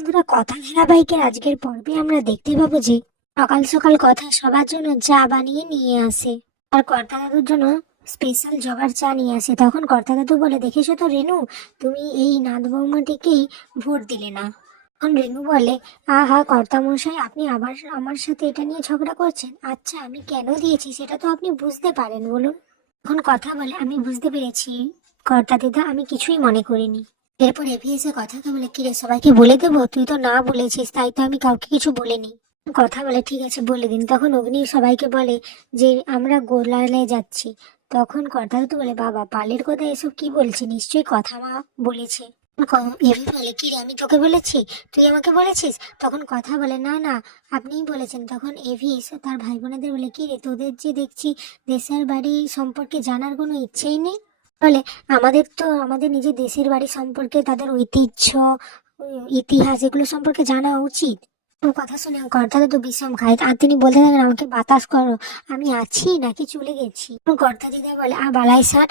বন্ধুরা, কথা ধারাবাহিকের আজকের পর্বে আমরা দেখতে পাবো যে সকাল সকাল কথা সবার জন্য চা বানিয়ে নিয়ে আসে আর কর্তা দাদুর জন্য স্পেশাল জবার চা নিয়ে আসে। তখন কর্তা দাদু বলে, দেখেছো তো রেনু, তুমি এই নাথ বৌমাটিকেই ভোট দিলে না। তখন রেনু বলে, আহা কর্তা মশাই, আপনি আবার আমার সাথে এটা নিয়ে ঝগড়া করছেন। আচ্ছা, আমি কেন দিয়েছি সেটা তো আপনি বুঝতে পারেন, বলুন। তখন কথা বলে, আমি বুঝতে পেরেছি কর্তা দিদা, আমি কিছুই মনে করিনি। এরপর এভি এসে কথাকে বলে, কিরে সবাইকে বলে দেবো? তুই তো না বলেছিস, তাই তো আমি কাউকে কিছু বলিনি। কথা বলে, ঠিক আছে বলে দিন। তখন অগ্নি সবাইকে বলে যে আমরা গোলালে যাচ্ছি। তখন কথা তো বলে, বাবা পালের কথা এসব কি বলছে, নিশ্চয়ই কথা মা বলেছে। এভি বলে, কিরে আমি তোকে বলেছি, তুই আমাকে বলেছিস? তখন কথা বলে, না না, আপনিই বলেছেন। তখন এভি এসে তার ভাই বোনেদের বলে, কিরে তোদের যে দেখছি দেশের বাড়ি সম্পর্কে জানার কোনো ইচ্ছেই নেই। বলে, আমাদের তো আমাদের নিজের দেশের বাড়ি সম্পর্কে, তাদের ঐতিহ্য, ইতিহাস, এগুলো সম্পর্কে জানা উচিত। তো কথা শুনে কর্তা তো বিষম খায় আর তিনি বলতে থাকেন, আমাকে বাতাস করো, আমি আছি নাকি চলে গেছি। কর্তা দিদা বলে, বালাই ষাট,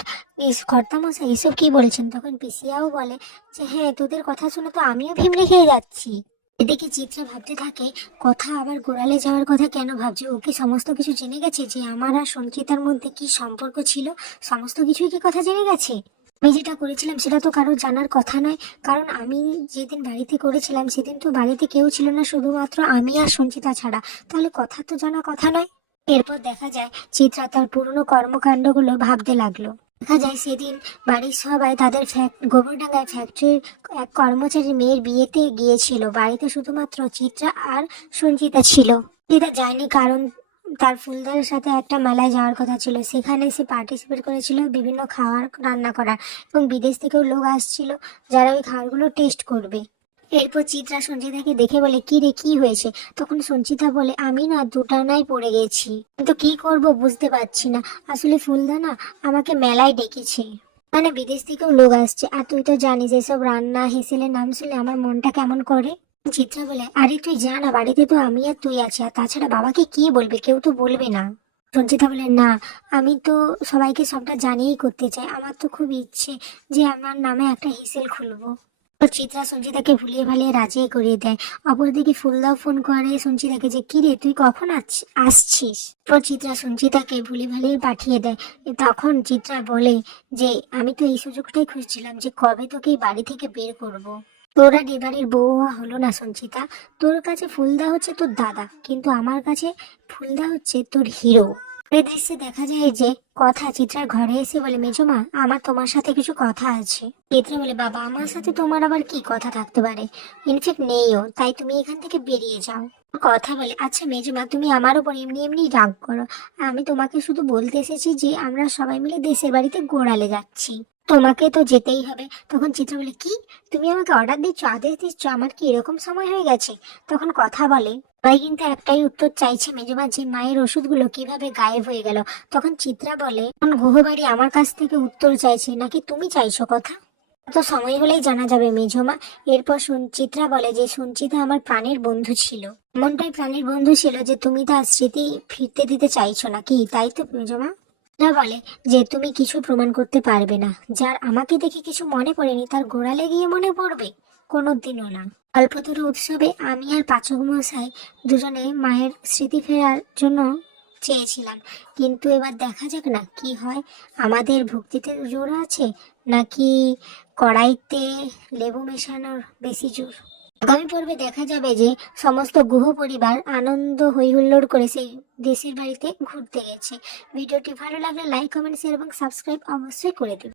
কর্তা মশাই এসব কি বলছেন? তখন পিসিয়াও বলে যে, হ্যাঁ তোদের কথা শুনে তো আমিও ভিমড়ে খেয়ে যাচ্ছি। এদিকে চিত্রা ভাবতে থাকে, কথা আবার গোড়ালে যাওয়ার কথা কেন ভাবছে? ওকে সমস্ত কিছু জেনে গেছে যে আমার আর সঞ্চিতার মধ্যে কি সম্পর্ক ছিল? সমস্ত কিছুই কি কথা জেনে গেছে? আমি যেটা করেছিলাম সেটা তো কারো জানার কথা নয়, কারণ আমি যেদিন বাড়িতে করেছিলাম সেদিন তো বাড়িতে কেউ ছিল না, শুধুমাত্র আমি আর সঞ্চিতা ছাড়া। তাহলে কথা তো জানা কথা নয়। এরপর দেখা যায় চিত্রা তার পুরনো কর্মকাণ্ডগুলো ভাবতে লাগলো। দেখা যায় সেদিন বাড়ির সবাই তাদের গোবরডাঙ্গায় ফ্যাক্টরির এক কর্মচারী মেয়ের বিয়েতে গিয়েছিল। বাড়িতে শুধুমাত্র চিত্রা আর সঞ্চিতা ছিল। চিত্রা যায়নি কারণ তার ফুলদারের সাথে একটা মেলায় যাওয়ার কথা ছিল। সেখানে সে পার্টিসিপেট করেছিল বিভিন্ন খাবার রান্না করার, এবং বিদেশ থেকেও লোক আসছিল যারা ওই খাবারগুলো টেস্ট করবে। এরপর চিত্রা সঞ্চিতাকে দেখে বলে, কি রে কি হয়েছে? তখন সঞ্চিতা বলে, আমি না দুটানায় পড়ে গেছি, কিন্তু কি করব বুঝতে পারছি না। আসলে ফুলদা না আমাকে মেলায় ডেকেছে, মানে বিদেশ থেকেও লোক আসছে, আর তুই তো জানিস এসব রান্না হেসেলের নাম শুনলে আমার মনটা কেমন করে। চিত্রা বলে, আরে তুই যা না, বাড়িতে তো আমি আর তুই আছি, আর তাছাড়া বাবাকে কি বলবে? কেউ তো বলবে না। সঞ্চিতা বলে, না আমি তো সবাইকে সবটা জানিয়েই করতে চাই, আমার তো খুব ইচ্ছে যে আমার নামে একটা হেসেল খুলবো। চিত্রা সঞ্চিতাকে ভুলিয়ে ভালিয়ে রাজি করিয়ে দেয়। অপরদিকে ফুলদাও ফোন করে সঞ্চিতাকে যে, কিরে তুই কখন আসছিস? তো চিত্রা সঞ্চিতাকে ভুলিয়ে ভালিয়ে পাঠিয়ে দেয়। তখন চিত্রা বলে যে, আমি তো এই সুযোগটাই খুঁজছিলাম যে কবে তোকে এই বাড়ি থেকে বের করব। তোর আর এ বাড়ির বউ হলো না সঞ্চিতা। তোর কাছে ফুলদা হচ্ছে তোর দাদা, কিন্তু আমার কাছে ফুলদা হচ্ছে তোর হিরো। এই দৃশ্যে দেখা যায় যে কথা চিত্রার ঘরে এসে বলে, মেজমা আমার তোমার সাথে কিছু কথা আছে। চিত্রা বলে, বাবা আমার সাথে তোমার আবার কি কথা থাকতে পারে? ইনফ্যাক্ট নেইও, তাই তুমি এখান থেকে বেরিয়ে যাও। কথা বলে, আচ্ছা মেজমা তুমি আমার উপর এমনি এমনি রাগ করো, আমি তোমাকে শুধু বলতে এসেছি যে আমরা সবাই মিলে দেশের বাড়িতে গোড়ালে যাচ্ছি, তোমাকে তো যেতেই হবে। তখন চিত্রা বলে, কি তুমি আমাকে অর্ডার দিচ্ছ, আদেশ দিচ্ছ? আমার কি এরকম সময় হয়ে গেছে? তখন কথা বলে, ভাই কিন্তু একটাই উত্তর চাইছে মেজমা, যে মায়ের ওষুধগুলো কিভাবে গায়েব হয়ে গেল। তখন চিত্রা বলে, কোন গুহবাড়ি আমার কাছ থেকে উত্তর চাইছে নাকি তুমি চাইছো কথা? তো সময় হলেই জানা যাবে মেজমা। এরপর চিত্রা বলে যে, সঞ্চিতা আমার প্রাণের বন্ধু ছিল, এমনটাই প্রাণের বন্ধু ছিল যে তুমি তার স্মৃতি ফিরতে দিতে চাইছো নাকি, তাই তো মেজমা? বলে যে, তুমি কিছু প্রমাণ করতে পারবে না। যার আমাকে দেখে কিছু মনে পড়েনি তার গোড়ালে গিয়ে মনে পড়বে? কোনোদিনও না। কল্পতরু উৎসবে আমি আর পাচক মশাই দুজনে মায়ের স্মৃতি ফেরার জন্য চেয়েছিলাম, কিন্তু এবার দেখা যাক না কি হয়। আমাদের ভক্তিতে জোর আছে নাকি কড়াইতে লেবু মেশানোর বেশি জোর? আগামী পর্বে দেখা যাবে যে সমস্ত গুহ পরিবার আনন্দ হই হুল্লোড় করে সেই দেশের বাড়িতে ঘুরতে গেছে। ভিডিওটি ভালো লাগলে লাইক, কমেন্ট, শেয়ার এবং সাবস্ক্রাইব অবশ্যই করে দিন।